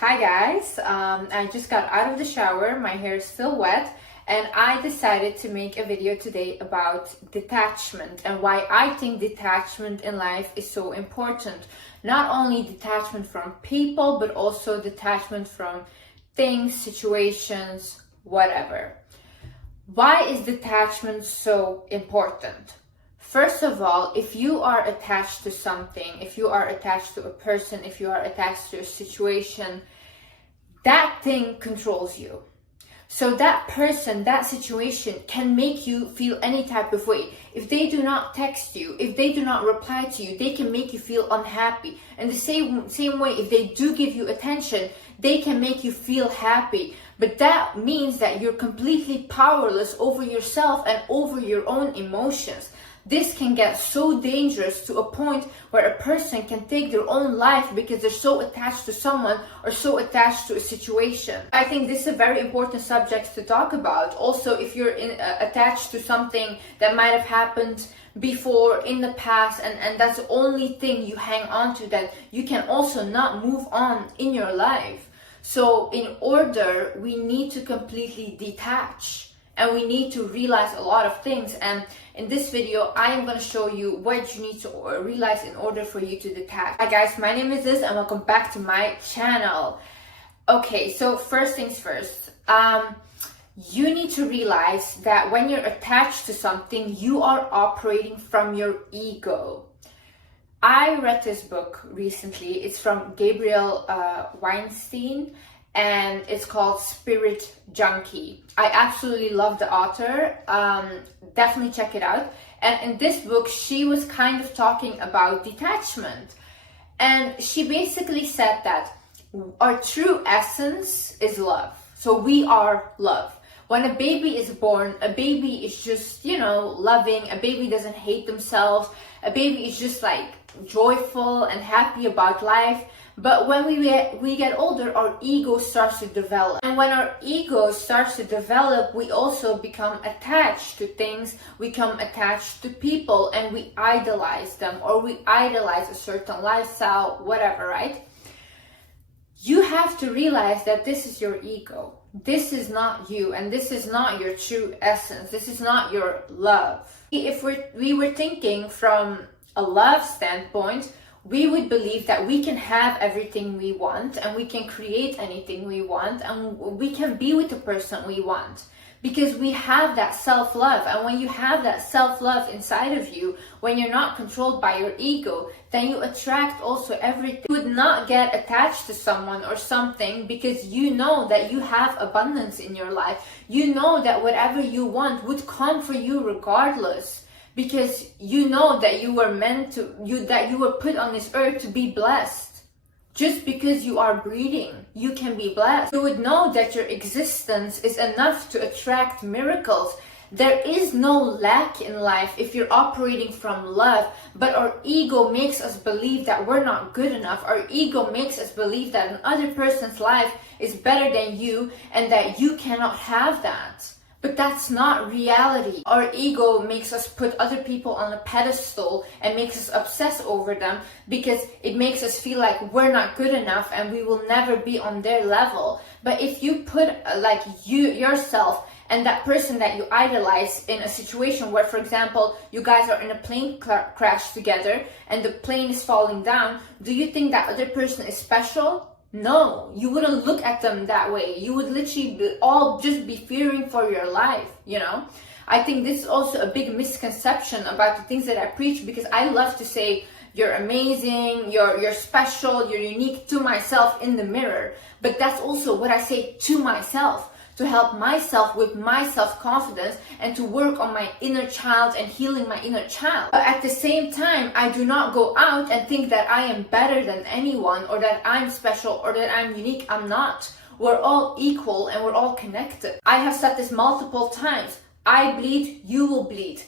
Hi guys, I just got out of the shower, my hair is still wet, and I decided to make a video today about detachment and why I think detachment in life is so important. Not only detachment from people, but also detachment from things, situations, whatever. Why is detachment so important? First of all, if you are attached to something, if you are attached to a person, if you are attached to a situation, that thing controls you. So that person, that situation can make you feel any type of way. If they do not text you, if they do not reply to you, they can make you feel unhappy. And the same way, if they do give you attention, they can make you feel happy. But that means that you're completely powerless over yourself and over your own emotions. This can get so dangerous to a point where a person can take their own life because they're so attached to someone or so attached to a situation. I think this is a very important subject to talk about. Also, if you're attached to something that might have happened before in the past and that's the only thing you hang on to, then you can also not move on in your life. So in order, we need to completely detach. And we need to realize a lot of things. And in this video, I am going to show you what you need to realize in order for you to detach. Hi guys, my name is Liz and welcome back to my channel. Okay, so first things first. You need to realize that when you're attached to something, you are operating from your ego. I read this book recently. It's from Gabriel Weinstein. And it's called Spirit Junkie. I absolutely love the author. Definitely check it out. And in this book, she was kind of talking about detachment. And she basically said that our true essence is love. So we are love. When a baby is born, a baby is just, loving. A baby doesn't hate themselves. A baby is just like joyful and happy about life. But when we get older, our ego starts to develop. And when our ego starts to develop, we also become attached to things, we become attached to people, and we idolize them, or we idolize a certain lifestyle, whatever, right? You have to realize that this is your ego. This is not you, and this is not your true essence. This is not your love. If we were thinking from a love standpoint, we would believe that we can have everything we want and we can create anything we want and we can be with the person we want because we have that self-love. And when you have that self-love inside of you, when you're not controlled by your ego, then you attract also everything. You would not get attached to someone or something because you know that you have abundance in your life. You know that whatever you want would come for you regardless. Because you know that you were that you were put on this earth to be blessed. Just because you are breathing, you can be blessed. You would know that your existence is enough to attract miracles. There is no lack in life if you're operating from love, but our ego makes us believe that we're not good enough. Our ego makes us believe that another person's life is better than you and that you cannot have that. But that's not reality. Our ego makes us put other people on a pedestal and makes us obsess over them because it makes us feel like we're not good enough and we will never be on their level. But if you put yourself and that person that you idolize in a situation where, for example, you guys are in a plane crash together and the plane is falling down, do you think that other person is special? No, you wouldn't look at them that way. You would literally just be fearing for your life, I think this is also a big misconception about the things that I preach because I love to say, you're amazing, you're special, you're unique to myself in the mirror. But that's also what I say to myself, to help myself with my self-confidence and to work on my inner child and healing my inner child. But at the same time, I do not go out and think that I am better than anyone or that I'm special or that I'm unique. I'm not. We're all equal and we're all connected. I have said this multiple times. I bleed, you will bleed.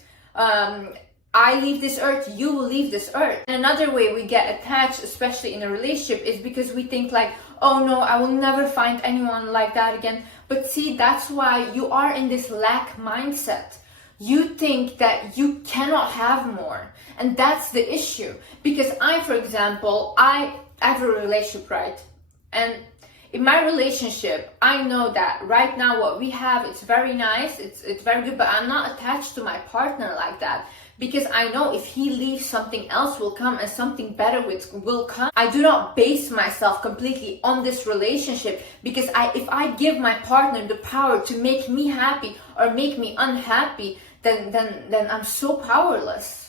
I leave this earth, you will leave this earth. And another way we get attached, especially in a relationship, is because we think like, oh no, I will never find anyone like that again. But see, that's why you are in this lack mindset. You think that you cannot have more. And that's the issue. Because for example, I have a relationship, right? And In my relationship, I know that right now what we have, it's very nice, it's very good, but I'm not attached to my partner like that. Because I know if he leaves, something else will come and something better will come. I do not base myself completely on this relationship, because if I give my partner the power to make me happy or make me unhappy, then I'm so powerless.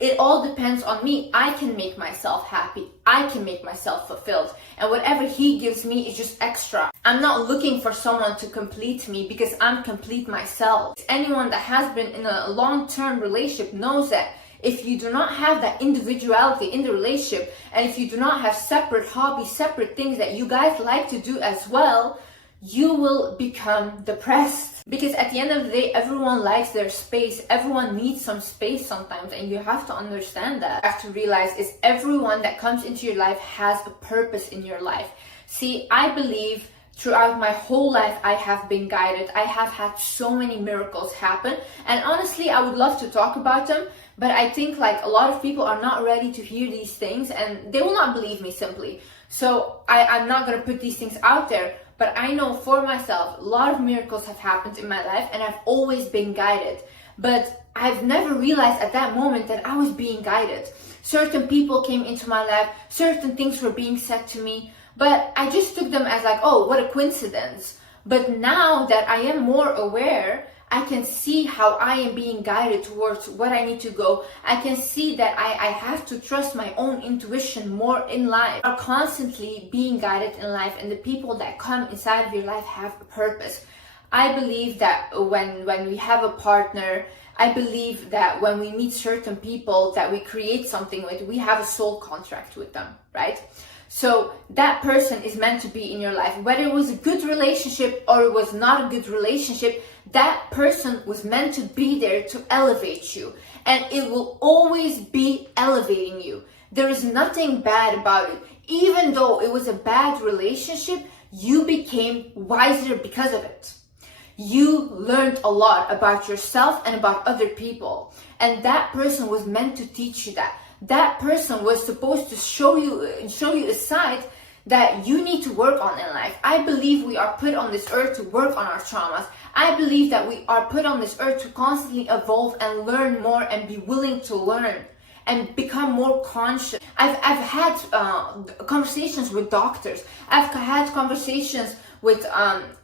It all depends on me. I can make myself happy. I can make myself fulfilled. And whatever he gives me is just extra. I'm not looking for someone to complete me, because I'm complete myself. Anyone that has been in a long-term relationship knows that if you do not have that individuality in the relationship, and if you do not have separate hobbies, separate things that you guys like to do as well, you will become depressed. Because at the end of the day, everyone likes their space. Everyone needs some space sometimes, and you have to understand that. You have to realize is everyone that comes into your life has a purpose in your life. See, I believe throughout my whole life, I have been guided. I have had so many miracles happen, and honestly, I would love to talk about them, but I think like a lot of people are not ready to hear these things, and they will not believe me simply. So I'm not going to put these things out there. But I know for myself, a lot of miracles have happened in my life, and I've always been guided. But I've never realized at that moment that I was being guided. Certain people came into my life, certain things were being said to me, but I just took them as like, oh, what a coincidence. But now that I am more aware, I can see how I am being guided towards what I need to go. I can see that I have to trust my own intuition more in life. I'm constantly being guided in life, and the people that come inside of your life have a purpose. I believe that when we have a partner, I believe that when we meet certain people that we create something with, we have a soul contract with them, right? So that person is meant to be in your life. Whether it was a good relationship or it was not a good relationship, that person was meant to be there to elevate you. And it will always be elevating you. There is nothing bad about it. Even though it was a bad relationship, you became wiser because of it. You learned a lot about yourself and about other people. And that person was meant to teach you that. That person was supposed to show you a side that you need to work on in life. I believe we are put on this earth to work on our traumas. I believe that we are put on this earth to constantly evolve and learn more and be willing to learn and become more conscious. I've had conversations with doctors. I've had conversations with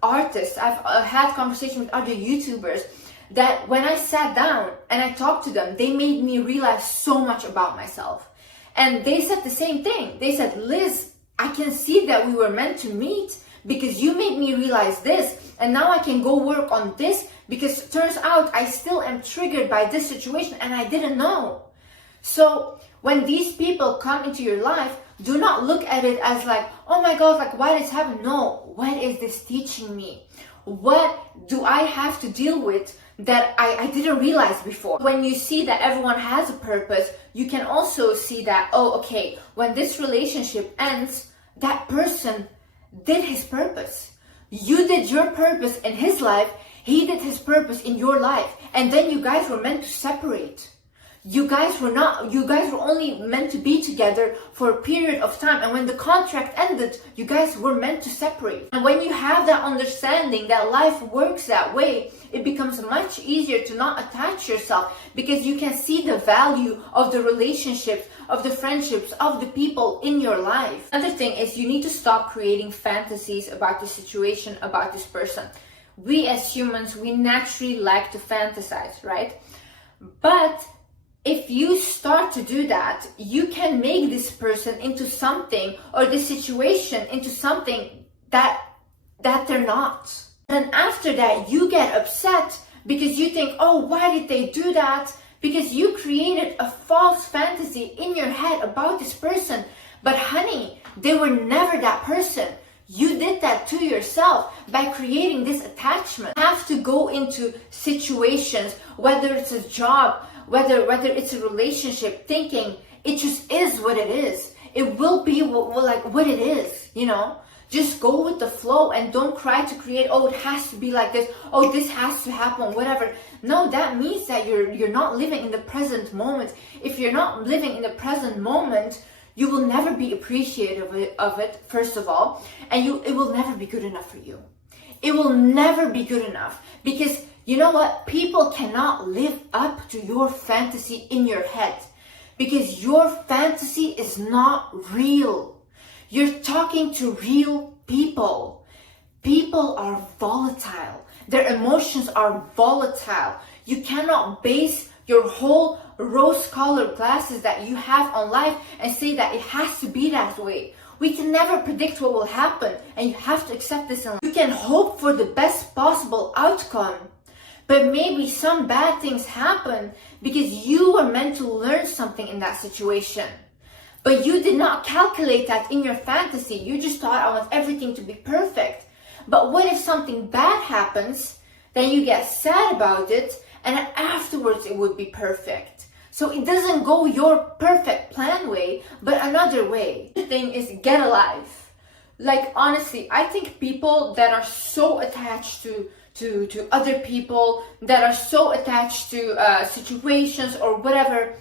artists. I've had conversations with other YouTubers, that when I sat down and I talked to them, they made me realize so much about myself. And they said the same thing. They said, Liz, I can see that we were meant to meet because you made me realize this. And now I can go work on this, because it turns out I still am triggered by this situation and I didn't know. So when these people come into your life, do not look at it as like, oh my God, like why this happened? No, what is this teaching me? What do I have to deal with that I didn't realize before? When you see that everyone has a purpose, you can also see that, oh, okay, when this relationship ends, that person did his purpose. You did your purpose in his life, he did his purpose in your life, and then you guys were meant to separate. You guys were only meant to be together for a period of time, and when the contract ended, you guys were meant to separate. And when you have that understanding that life works that way, it becomes much easier to not attach yourself, because you can see the value of the relationships, of the friendships, of the people in your life. Another thing is you need to stop creating fantasies about the situation, about this person. We as humans, we naturally like to fantasize, right? But if you start to do that, you can make this person into something, or this situation into something that they're not. And after that, you get upset because you think, oh, why did they do that? Because you created a false fantasy in your head about this person. But honey, they were never that person. You did that to yourself by creating this attachment. You have to go into situations, whether it's a job, whether it's a relationship, thinking it just is what it is. It will be what it is, you know? Just go with the flow and don't try to create, oh, it has to be like this, oh, this has to happen, whatever. No, that means that you're not living in the present moment. If you're not living in the present moment, You will never be appreciative of it, first of all, and it will never be good enough for you. It will never be good enough, because you know what? People cannot live up to your fantasy in your head, because your fantasy is not real. You're talking to real people. People are volatile. Their emotions are volatile. You cannot base your whole rose-colored glasses that you have on life and say that it has to be that way. We can never predict what will happen, and you have to accept this. You can hope for the best possible outcome, but maybe some bad things happen because you were meant to learn something in that situation. But you did not calculate that in your fantasy. You just thought, I want everything to be perfect. But what if something bad happens, then you get sad about it, and then afterwards it would be perfect. So it doesn't go your perfect plan way, but another way. The thing is, get a life. Like, honestly, I think people that are so attached to other people, that are so attached to situations or whatever,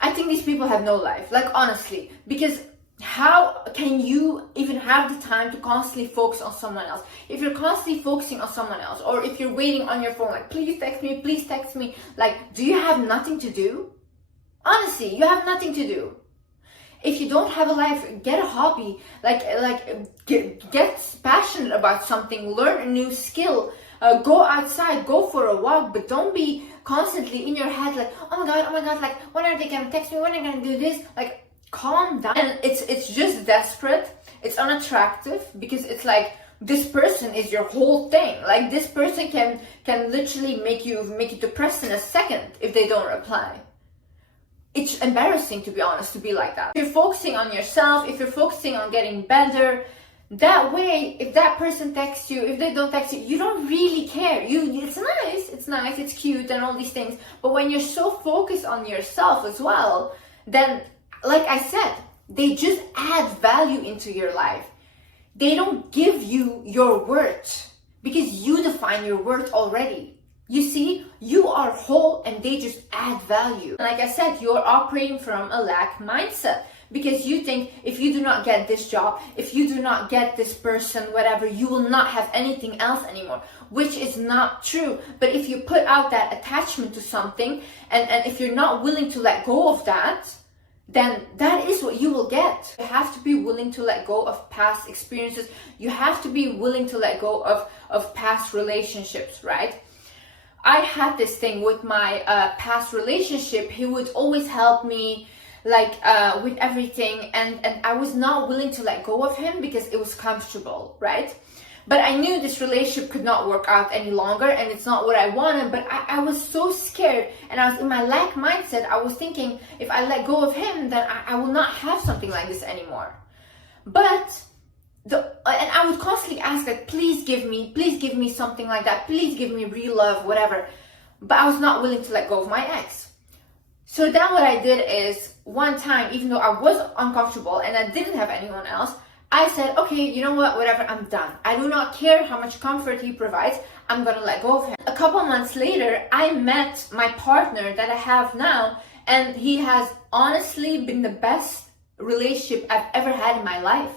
I think these people have no life. Like, honestly, because how can you even have the time to constantly focus on someone else? If you're constantly focusing on someone else, or if you're waiting on your phone, like, please text me, like, do you have nothing to do? Honestly, you have nothing to do. If you don't have a life, get a hobby, get passionate about something, learn a new skill, go outside, go for a walk, but don't be constantly in your head like, oh my god, like, when are they gonna text me, when are they gonna do this? Like, calm down. And it's just desperate, it's unattractive, because it's like, this person is your whole thing. Like, this person can literally make you depressed in a second if they don't reply. It's embarrassing, to be honest, to be like that. If you're focusing on yourself, if you're focusing on getting better, that way, if that person texts you, if they don't text you, you don't really care. It's nice, it's cute and all these things. But when you're so focused on yourself as well, then, like I said, they just add value into your life. They don't give you your worth, because you define your worth already. You see, you are whole and they just add value. Like I said, you're operating from a lack mindset, because you think if you do not get this job, if you do not get this person, whatever, you will not have anything else anymore, which is not true. But if you put out that attachment to something, and if you're not willing to let go of that, then that is what you will get. You have to be willing to let go of past experiences. You have to be willing to let go of past relationships, right? I had this thing with my past relationship. He would always help me, like, with everything, and I was not willing to let go of him because it was comfortable, right? But I knew this relationship could not work out any longer, and it's not what I wanted. But I was so scared, and I was in my lack mindset. I was thinking, if I let go of him, then I will not have something like this anymore. But and I would constantly ask, like, please give me something like that, please give me real love, whatever. But I was not willing to let go of my ex. So then what I did is, one time, even though I was uncomfortable and I didn't have anyone else, I said, okay, you know what, whatever, I'm done. I do not care how much comfort he provides, I'm gonna let go of him. A couple months later, I met my partner that I have now, and he has honestly been the best relationship I've ever had in my life.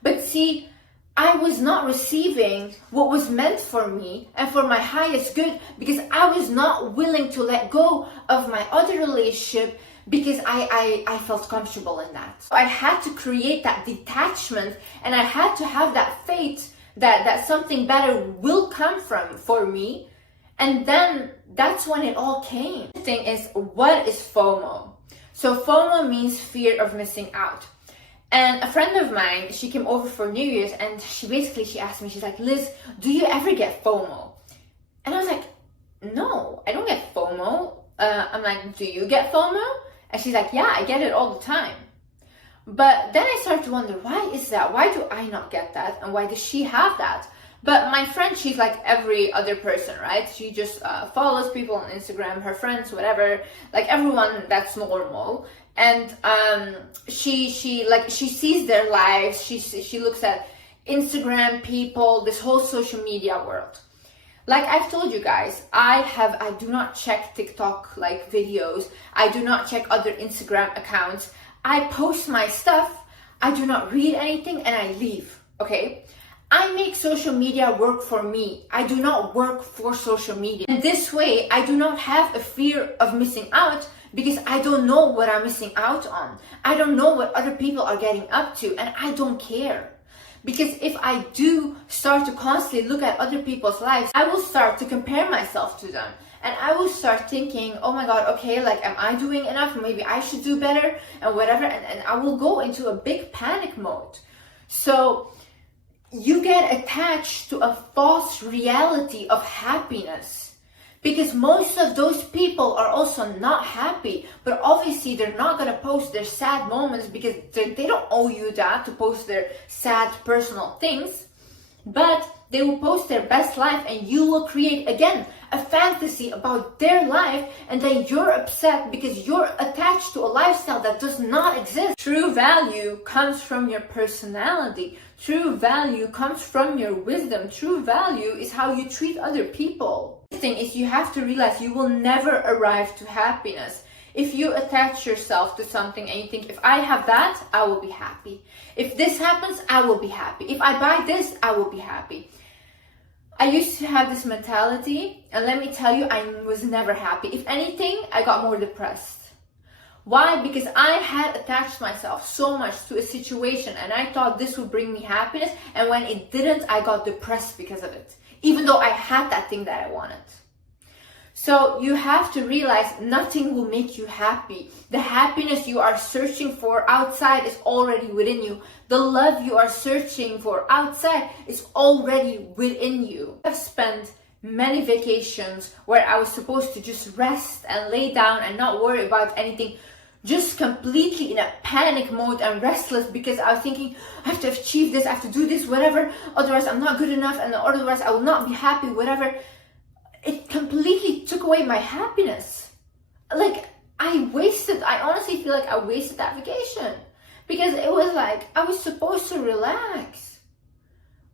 But see, I was not receiving what was meant for me and for my highest good, because I was not willing to let go of my other relationship, because I felt comfortable in that. So I had to create that detachment, and I had to have that faith that something better will come for me. And then that's when it all came. The thing is, what is FOMO? So FOMO means fear of missing out. And a friend of mine, she came over for New Year's, and she asked me, she's like, Liz, do you ever get FOMO? And I was like, no, I don't get FOMO. I'm like, do you get FOMO? And she's like, yeah, I get it all the time. But then I started to wonder, why is that? Why do I not get that? And why does she have that? But my friend, she's like every other person, right? She just follows people on Instagram, her friends, whatever, like everyone that's normal. And she sees their lives. She looks at Instagram people, this whole social media world. Like I've told you guys, I do not check TikTok like videos. I do not check other Instagram accounts. I post my stuff, I do not read anything, and I leave, okay? I make social media work for me. I do not work for social media. And this way, I do not have a fear of missing out because I don't know what I'm missing out on. I don't know what other people are getting up to, and I don't care. Because if I do start to constantly look at other people's lives, I will start to compare myself to them. And I will start thinking, oh my God, okay, like, am I doing enough? Maybe I should do better and whatever. And I will go into a big panic mode. So you get attached to a false reality of happiness. Because most of those people are also not happy, but obviously they're not going to post their sad moments because they don't owe you that to post their sad personal things, but they will post their best life, and you will create again a fantasy about their life, and then you're upset because you're attached to a lifestyle that does not exist. True value comes from your personality. True value comes from your wisdom. True value is how you treat other people. The thing is, you have to realize you will never arrive to happiness. If you attach yourself to something and you think, if I have that, I will be happy. If this happens, I will be happy. If I buy this, I will be happy. I used to have this mentality, and let me tell you, I was never happy. If anything, I got more depressed. Why? Because I had attached myself so much to a situation, and I thought this would bring me happiness, and when it didn't, I got depressed because of it, even though I had that thing that I wanted. So you have to realize nothing will make you happy. The happiness you are searching for outside is already within you. The love you are searching for outside is already within you. I've spent many vacations where I was supposed to just rest and lay down and not worry about anything, just completely in a panic mode and restless because I was thinking, I have to achieve this, I have to do this, whatever, otherwise I'm not good enough, and otherwise I will not be happy, whatever. It completely took away my happiness. Like, I honestly feel like I wasted that vacation because it was like I was supposed to relax.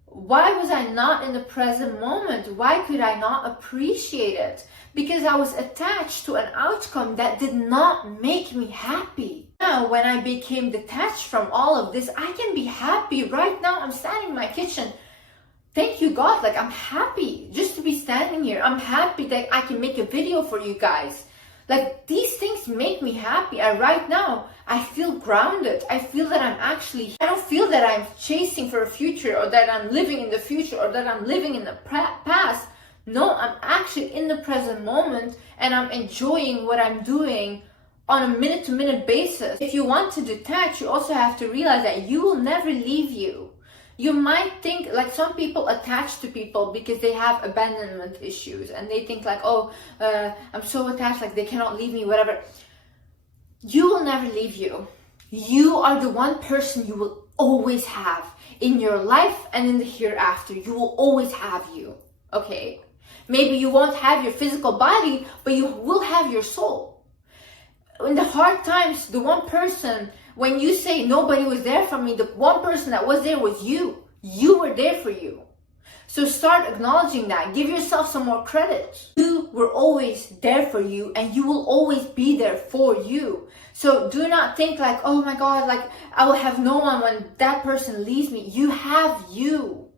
Why was I not in the present moment? Why could I not appreciate it? Because I was attached to an outcome that did not make me happy. Now, when I became detached from all of this, I can be happy. Right now, I'm standing in my kitchen. Thank you, God. Like, I'm happy just to be standing here. I'm happy that I can make a video for you guys. Like, these things make me happy. And right now, I feel grounded. I feel that I don't feel that I'm chasing for a future, or that I'm living in the future, or that I'm living in the past. No, I'm actually in the present moment, and I'm enjoying what I'm doing on a minute-to-minute basis. If you want to detach, you also have to realize that you will never leave you. You might think, like, some people attach to people because they have abandonment issues and they think like, oh, I'm so attached, like they cannot leave me, whatever. You will never leave you. You are the one person you will always have in your life and in the hereafter. You will always have you, okay? Maybe you won't have your physical body, but you will have your soul. In the hard times, the one person, when you say nobody was there for me, the one person that was there was you. You were there for you. So start acknowledging that. Give yourself some more credit. You were always there for you, and you will always be there for you. So do not think like, oh my God, like I will have no one when that person leaves me. You have you.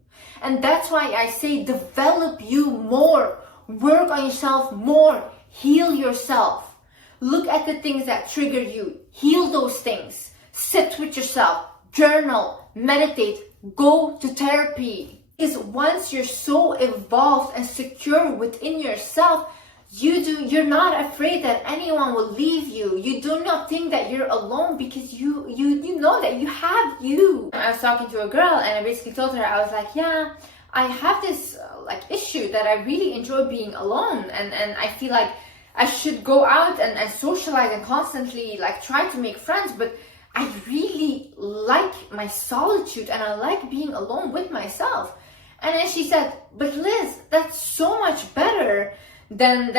And that's why I say develop you more. Work on yourself more. Heal yourself. Look at the things that trigger you. Heal those things. Sit with yourself. Journal. Meditate. Go to therapy. Because once you're so evolved and secure within yourself, you're not afraid that anyone will leave you. You do not think that you're alone because you know that you have you. I was talking to a girl and I basically told her, I was like, yeah, I have this like issue that I really enjoy being alone, and I feel like I should go out and socialize and constantly like try to make friends, but I really like my solitude and I like being alone with myself. And then she said, but Liz, that's so much better than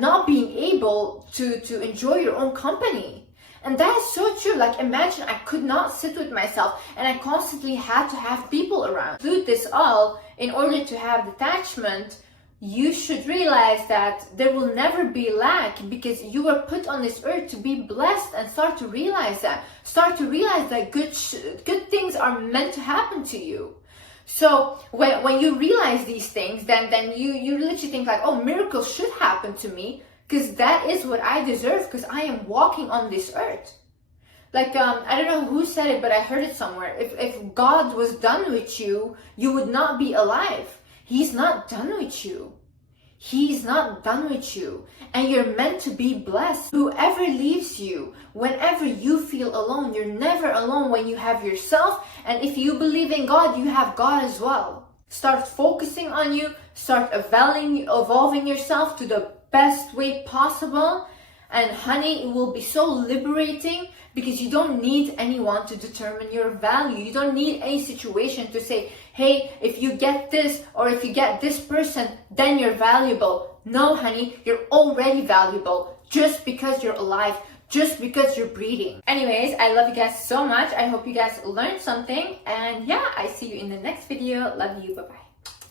not being able to enjoy your own company. And that is so true. Like, imagine I could not sit with myself and I constantly had to have people around. Do this all in order to have detachment. you should realize that there will never be lack, because you were put on this earth to be blessed, and start to realize that. Start to realize that good things are meant to happen to you. So when you realize these things, then you literally think like, oh, miracles should happen to me, because that is what I deserve, because I am walking on this earth. Like, I don't know who said it, but I heard it somewhere. If God was done with you, you would not be alive. He's not done with you. He's not done with you. And you're meant to be blessed. Whoever leaves you, whenever you feel alone, you're never alone when you have yourself. And if you believe in God, you have God as well. Start focusing on you. Start evolving yourself to the best way possible. And honey, it will be so liberating, because you don't need anyone to determine your value. You don't need any situation to say, hey, if you get this or if you get this person, then you're valuable. No, honey, you're already valuable just because you're alive, just because you're breathing. Anyways, I love you guys so much. I hope you guys learned something. And yeah, I see you in the next video. Love you. Bye-bye.